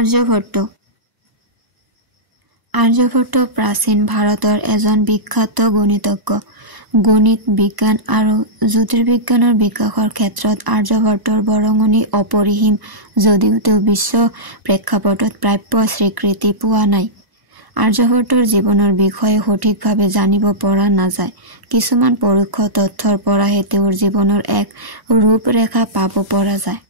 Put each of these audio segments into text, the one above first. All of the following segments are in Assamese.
আৰ্যভট্ট আৰ্যভট্ট প্ৰাচীন ভাৰতৰ এজন বিখ্যাত গণিতজ্ঞ। গণিত বিজ্ঞান আৰু জ্যোতিৰ্বিজ্ঞানৰ বিকাশৰ ক্ষেত্ৰত আৰ্যভট্টৰ বৰঙণি অপৰিসীম, যদিও তেওঁ বিশ্ব প্ৰেক্ষাপটত প্ৰাপ্য স্বীকৃতি পোৱা নাই। আৰ্যভট্টৰ জীৱনৰ বিষয়ে সঠিকভাৱে জানিব পৰা নাযায়। কিছুমান পৰোক্ষ তথ্যৰ পৰাহে তেওঁৰ জীৱনৰ এক ৰূপৰেখা পাব পৰা যায়।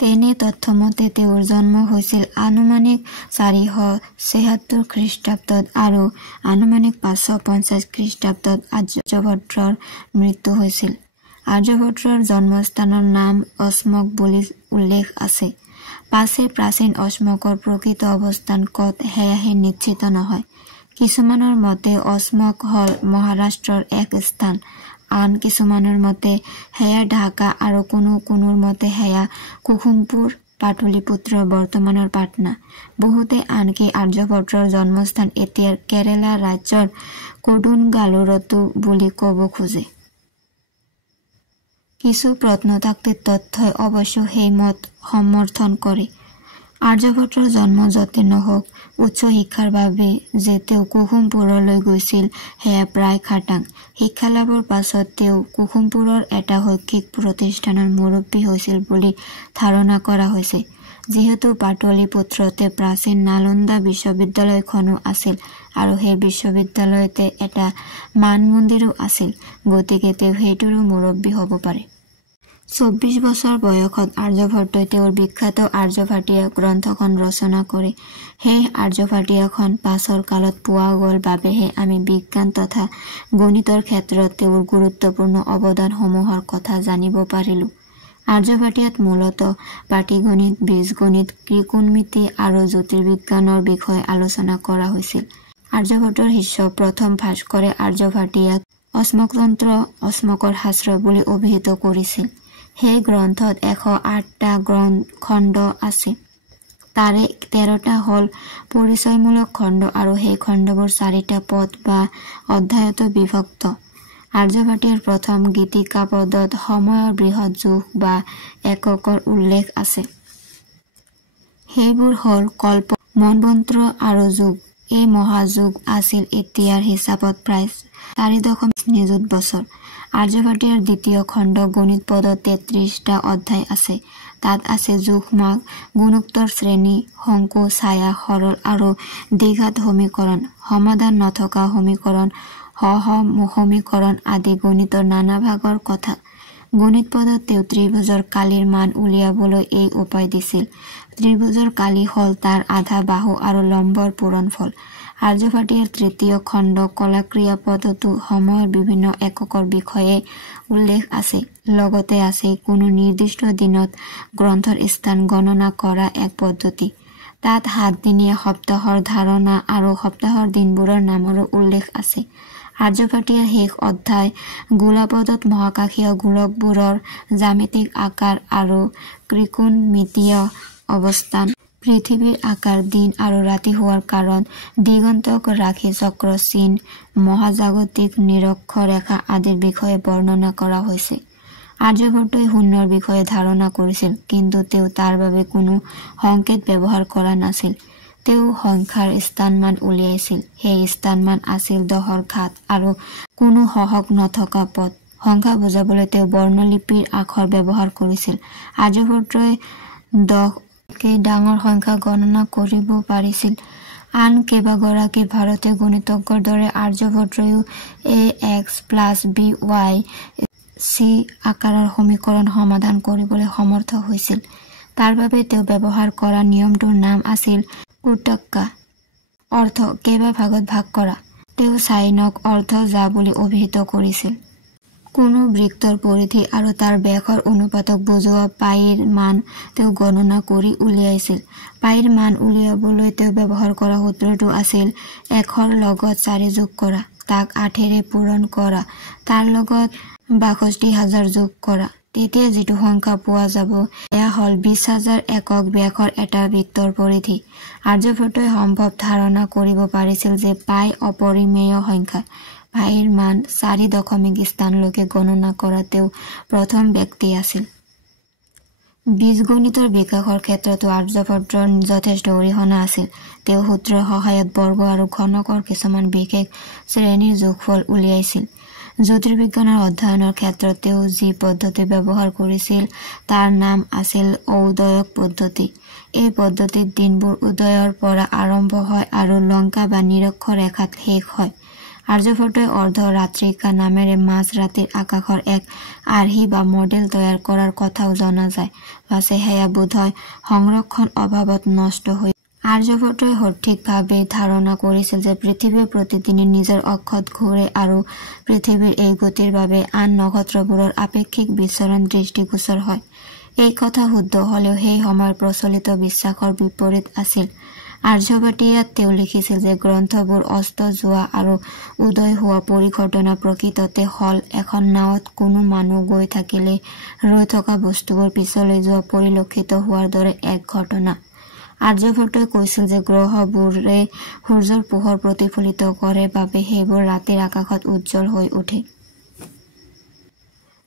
তেনে তথ্যমতে তেওঁৰ জন্ম হৈছিল আনুমানিক 476 খ্ৰীষ্টাব্দত আৰু আনুমানিক 550 খ্ৰীষ্টাব্দত আৰ্যভট্টৰ মৃত্যু হৈছিল। আৰ্যভট্টৰ জন্মস্থানৰ নাম অস্মক বুলি উল্লেখ আছে। পাছে প্ৰাচীন অস্মকৰ প্ৰকৃত অৱস্থান ক'ত সেয়াহে নিশ্চিত নহয়। কিছুমানৰ মতে অস্মক হল মহাৰাষ্ট্ৰৰ এক স্থান, আন কিছুমানৰ মতে সেয়া ঢাকা আৰু কোনোৰ মতে সেয়া কুসুমপুৰ, পাটলিপুত্ৰ বৰ্তমানৰ পাটনা। বহুতে আনকি আৰ্যভট্টৰ জন্মস্থান এতিয়াৰ কেৰালা ৰাজ্যৰ കൊടുংগালুৰতো বুলি ক'ব খোজে। কিছু প্ৰত্নতাত্ত্বিক তথ্যই অৱশ্য সেই মত সমৰ্থন কৰে। আৰ্যভট্টৰ জন্ম য'তে নহওক, উচ্চ শিক্ষাৰ বাবে যে তেওঁ কুসুমপুৰলৈ গৈছিল সেয়া প্ৰায় খাটাং। শিক্ষা লাভৰ পাছত তেওঁ কুসুমপুৰৰ এটা শৈক্ষিক প্ৰতিষ্ঠানৰ মুৰব্বী হৈছিল বুলি ধাৰণা কৰা হৈছে। যিহেতু পাটলিপুত্ৰতে প্ৰাচীন নালন্দা বিশ্ববিদ্যালয়খনো আছিল আৰু সেই বিশ্ববিদ্যালয়তে এটা মান মন্দিৰো আছিল, গতিকে তেওঁ সেইটোৰো মুৰব্বী হ'ব পাৰে। 24 বছৰ বয়সত আৰ্যভট্টই তেওঁৰ বিখ্যাত আৰ্যভাটিয়া গ্ৰন্থখন ৰচনা কৰে। সেই আৰ্যভাটিয়াখন পাছৰ কালত পোৱা গ'ল বাবেহে আমি বিজ্ঞান তথা গণিতৰ ক্ষেত্ৰত তেওঁৰ গুৰুত্বপূৰ্ণ অৱদানসমূহৰ কথা জানিব পাৰিলো। আৰ্যভাটিয়াত মূলতঃ পাটীগণিত, বীজগণিত, ত্ৰিকোণমিতি আৰু জ্যোতিৰ্বিজ্ঞানৰ বিষয়ে আলোচনা কৰা হৈছিল। আৰ্যভট্টৰ শিষ্য প্ৰথম ভাস্কৰে আৰ্যভাটিয়াক অস্মকতন্ত্ৰ, অস্মকৰ শাস্ত্ৰ বুলি অভিহিত কৰিছিল। সেই গ্ৰন্থত 108টা খণ্ড আছে। তাৰে 13টা হ'ল পৰিচয়মূলক খণ্ড আৰু সেই খণ্ডবোৰ 4টা পদ বা অধ্যায়ত বিভক্ত। আৰ্যভাটিয়াৰ প্ৰথম গীতিকাপদত সময়ৰ বৃহৎ যোগ বা এককৰ উল্লেখ আছে। সেইবোৰ হ'ল কল্প, মন্বন্তৰ আৰু যুগ। এই মহাযুগ আছিল এতিয়াৰ হিচাপত প্ৰায় 4.9 নিযুত বছৰ। আৰ্যভাটিয়াৰ দ্বিতীয় খণ্ড গণিত পদত 33টা অধ্যায় আছে। তাত আছে যোগ, মাগ, গুণোত্তৰ শ্ৰেণী, শংকু, ছায়া, সৰল আৰু দ্বিঘাত সমীকৰণ, সমাধান নথকা সমীকৰণ, সমীকৰণ আদি গণিতৰ নানা ভাগৰ কথা। গণিত পদত তেওঁ ত্ৰিভুজৰ কালিৰ মান উলিয়াবলৈ এই উপায় দিছিল। ত্ৰিভুজৰ কালি হ'ল তাৰ আধা বাহু আৰু লম্বৰ পূৰণফল। আৰ্যভাটিয়াৰ তৃতীয় খণ্ড কলাক্ৰিয়া পদতো সময়ৰ বিভিন্ন এককৰ বিষয়ে উল্লেখ আছে। লগতে আছে কোনো নিৰ্দিষ্ট দিনত গ্ৰন্থৰ স্থান গণনা কৰা এক পদ্ধতি। তাত 7 দিনীয়া সপ্তাহৰ ধাৰণা আৰু সপ্তাহৰ দিনবোৰৰ নামৰো উল্লেখ আছে। আৰ্যভাটিয়াৰ শেষ অধ্যায় গোলাপদত মহাকাশীয় গোলকবোৰৰ জ্যামিতিক আকাৰ আৰু ত্ৰিকোণমিতীয় অৱস্থান, পৃথিৱীৰ আকাৰ, দিন আৰু ৰাতি হোৱাৰ কাৰণ, দিগন্তক ৰাশি চক্ৰ চিন, মহাজাগতিক নিৰক্ষৰেখা আদিৰ বিষয়ে বৰ্ণনা কৰা হৈছে। আৰ্যভট্টই শূন্যৰ বিষয়ে ধাৰণা কৰিছিল, কিন্তু তেওঁ তাৰ বাবে কোনো সংকেত ব্যৱহাৰ কৰা নাছিল। তেওঁ সংখ্যাৰ স্থানমান উলিয়াইছিল। সেই স্থানমান আছিল 10ৰ ঘাত আৰু কোনো সহগ নথকা পদ। সংখ্যা বুজাবলৈ তেওঁ বৰ্ণলিপিৰ আখৰ ব্যৱহাৰ কৰিছিল। আৰ্যভট্টই 10কৈ ডাঙৰ সংখ্যা গণনা কৰিব পাৰিছিল। আন কেইবাগৰাকী ভাৰতীয় গণিতজ্ঞৰ দৰে আৰ্যভট্টইও ax + by c আকাৰৰ সমীকৰণ সমাধান কৰিবলৈ সমৰ্থ হৈছিল। তাৰ বাবে তেওঁ ব্যৱহাৰ কৰা নিয়মটোৰ নাম আছিল কুটক্কা, অৰ্থ কেইবা ভাগত ভাগ কৰা। তেওঁ চাইনক অৰ্ধ যা বুলি অভিহিত কৰিছিল। কোনো বৃত্তৰ পৰিধি আৰু তাৰ ব্যাসৰ অনুপাতক বুজোৱা পাইৰ মান তেওঁ গণনা কৰি উলিয়াইছিল। পাইৰ মান উলিয়াবলৈ তেওঁ ব্যৱহাৰ কৰা সূত্ৰটো আছিল 1ৰ লগত 4 যোগ কৰা, তাক 8ৰে পূৰণ কৰা, তাৰ লগত 62,000 যোগ কৰা। তেতিয়া যিটো সংখ্যা পোৱা যাব এয়া হ'ল 20,000 একক ব্যাসৰ এটা বৃত্তৰ পৰিধি। আৰ্যভট্টই সম্ভৱ ধাৰণা কৰিব পাৰিছিল যে পাই অপৰিমেয় সংখ্যা। পাইৰ মান 4 দশমিক স্থানলৈকে গণনা কৰা তেওঁ প্ৰথম ব্যক্তি আছিল। বীজগণিতৰ বিকাশৰ ক্ষেত্ৰতো আৰ্যভট্টৰ যথেষ্ট অৰিহণা আছিল। তেওঁ সূত্ৰৰ সহায়ত বৰ্গ আৰু ঘনকৰ কিছুমান বিশেষ শ্ৰেণীৰ যোগফল উলিয়াইছিল। জ্যোতিৰ্বিজ্ঞানৰ অধ্যয়নৰ ক্ষেত্ৰত তেওঁ যি পদ্ধতি ব্যৱহাৰ কৰিছিল তাৰ নাম আছিল ঔদয়ক পদ্ধতি। এই পদ্ধতিত দিনবোৰ উদয়ৰ পৰা আৰম্ভ হয় আৰু লংকা বা নিৰক্ষৰ ৰেখাত শেষ হয়। আৰ্যভট্টই অৰ্ধৰাত্ৰিকা নামেৰে মাজ ৰাতিৰ আকাশৰ এক আৰ্হি বা মডেল তৈয়াৰ কৰাৰ কথাও জনা যায়। পাছে সেয়া বোধহয় সংৰক্ষণ অভাৱত নষ্ট হৈ আৰ্যভট্টই সঠিকভাৱে ধাৰণা কৰিছিল যে পৃথিৱীয়ে প্ৰতিদিনে নিজৰ অক্ষত ঘূৰে আৰু পৃথিৱীৰ এই গতিৰ বাবে আন নক্ষত্ৰবোৰৰ আপেক্ষিক বিচৰণ দৃষ্টিগোচৰ হয়। এই কথা শুদ্ধ হলেও সেই সময়ৰ প্ৰচলিত বিশ্বাসৰ বিপৰীত আছিল। আৰ্যভট্টিয়াত তেওঁ লিখিছিল যে গ্ৰন্থবোৰ অস্ত যোৱা আৰু উদয় হোৱা পৰিঘটনা প্ৰকৃততে হল এখন নাৱত কোনো মানুহ গৈ থাকিলে ৰৈ থকা বস্তুবোৰ পিছলৈ যোৱা পৰিলক্ষিত হোৱাৰ দৰে এক ঘটনা। আৰ্যভট্টই কৈছিল যে গ্ৰহবোৰে সূৰ্যৰ পোহৰ প্ৰতিফলিত কৰে বাবে সেইবোৰ ৰাতিৰ আকাশত উজ্জ্বল হৈ উঠে।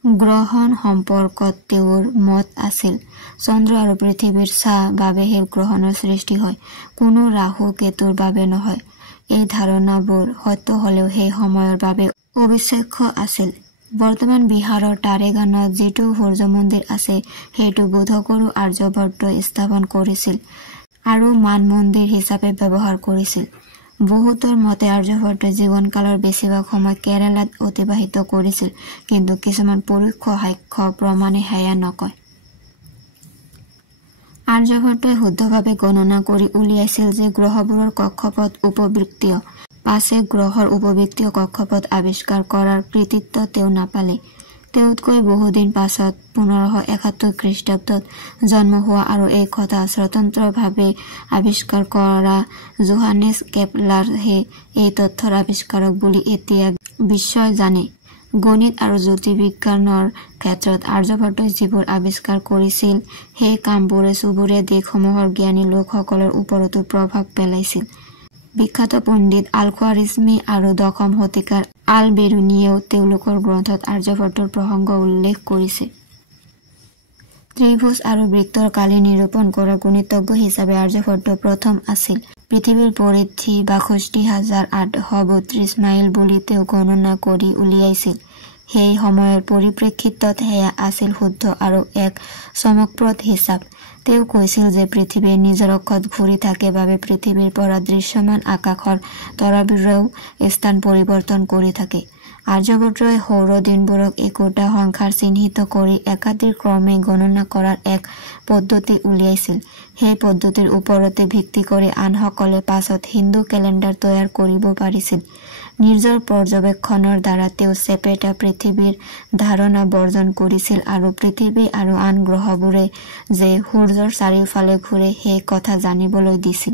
গ্ৰহণ সম্পৰ্কত তেওঁৰ মত আছিল চন্দ্ৰ আৰু পৃথিৱীৰ ছাঁ বাবেহে গ্ৰহণৰ সৃষ্টি হয়, কোনো ৰাহু কেতুৰ বাবে নহয়। এই ধাৰণাবোৰ সত্য হলেও সেই সময়ৰ বাবে অবিশ্বাস্য আছিল। বৰ্তমান বিহাৰৰ তাৰেগানত যিটো সূৰ্য মন্দিৰ আছে সেইটো বোধকৰো আৰ্যভট্টই স্থাপন কৰিছিল আৰু মান মন্দিৰ হিচাপে ব্যৱহাৰ কৰিছিল। বহুতৰ মতে আৰ্যভট্টই জীৱনকালৰ বেছিভাগ সময় কেৰালাত অতিবাহিত কৰিছিল, কিন্তু কিছুমান পৰোক্ষ সাক্ষ্য প্ৰমাণে সেয়া নকয়। আৰ্যভট্টই শুদ্ধভাৱে গণনা কৰি উলিয়াইছিল যে গ্ৰহবোৰৰ কক্ষপথ উপবৃত্তীয়। পাছে গ্ৰহৰ উপবৃত্তীয় কক্ষপথ আৱিষ্কাৰ কৰাৰ কৃতিত্ব তেওঁ নাপালে। তেওঁতকৈ বহুদিন পাছত 1571 খ্ৰীষ্টাব্দত জন্ম হোৱা আৰু এই কথা স্বতন্ত্ৰভাৱে আৱিষ্কাৰ কৰা জোহানেছ কেপলাৰহে এই তথ্যৰ আৱিষ্কাৰক বুলি এতিয়া বিশ্বই জানে। গণিত আৰু জ্যোতিৰ্বিজ্ঞানৰ ক্ষেত্ৰত আৰ্যভট্টই যিবোৰ আৱিষ্কাৰ কৰিছিল সেই কামবোৰে চুবুৰীয়া দেশসমূহৰ জ্ঞানী লোকসকলৰ ওপৰতো প্ৰভাৱ পেলাইছিল। বিখ্যাত পণ্ডিত আল-খোৱাৰিজমী আৰু 10ম শতিকাৰ আল-বেৰুনীয়েও তেওঁলোকৰ গ্ৰন্থত আৰ্যভট্টৰ প্ৰসংগ উল্লেখ কৰিছে। ত্ৰিভুজ আৰু বৃত্তৰ কালি নিৰূপণ কৰা গণিতজ্ঞ হিচাপে আৰ্যভট্ট প্ৰথম আছিল। পৃথিৱীৰ পৰিধি ৬২,৮৩২ মাইল বুলি তেওঁ গণনা কৰি উলিয়াইছিল। সেই সময়ৰ পৰিপ্ৰেক্ষিতত সেয়া আছিল শুদ্ধ আৰু এক চমকপ্ৰদ হিচাপ। তেওঁ কৈছিল যে পৃথিৱীয়ে নিজৰ অক্ষত ঘূৰি থাকে বাবে পৃথিৱীৰ পৰা দৃশ্যমান আকাশৰ তৰাবোৰেও স্থান পৰিৱৰ্তন কৰি থাকে। আৰ্যভট্টই সৌৰ দিনবোৰক একোটা সংখ্যাৰ চিহ্নিত কৰি একাধিক ক্ৰমে গণনা কৰাৰ এক পদ্ধতি উলিয়াইছিল। সেই পদ্ধতিৰ ওপৰতে ভিত্তি কৰি আনসকলে পাছত হিন্দু কেলেণ্ডাৰ তৈয়াৰ কৰিব পাৰিছিল। নিজৰ পৰ্যবেক্ষণৰ দ্বাৰা তেওঁ চেপেটা পৃথিৱীৰ ধাৰণা বৰ্জন কৰিছিল আৰু পৃথিৱী আৰু আন গ্ৰহবোৰে যে সূৰ্যৰ চাৰিওফালে ঘূৰে সেই কথা জানিবলৈ দিছিল।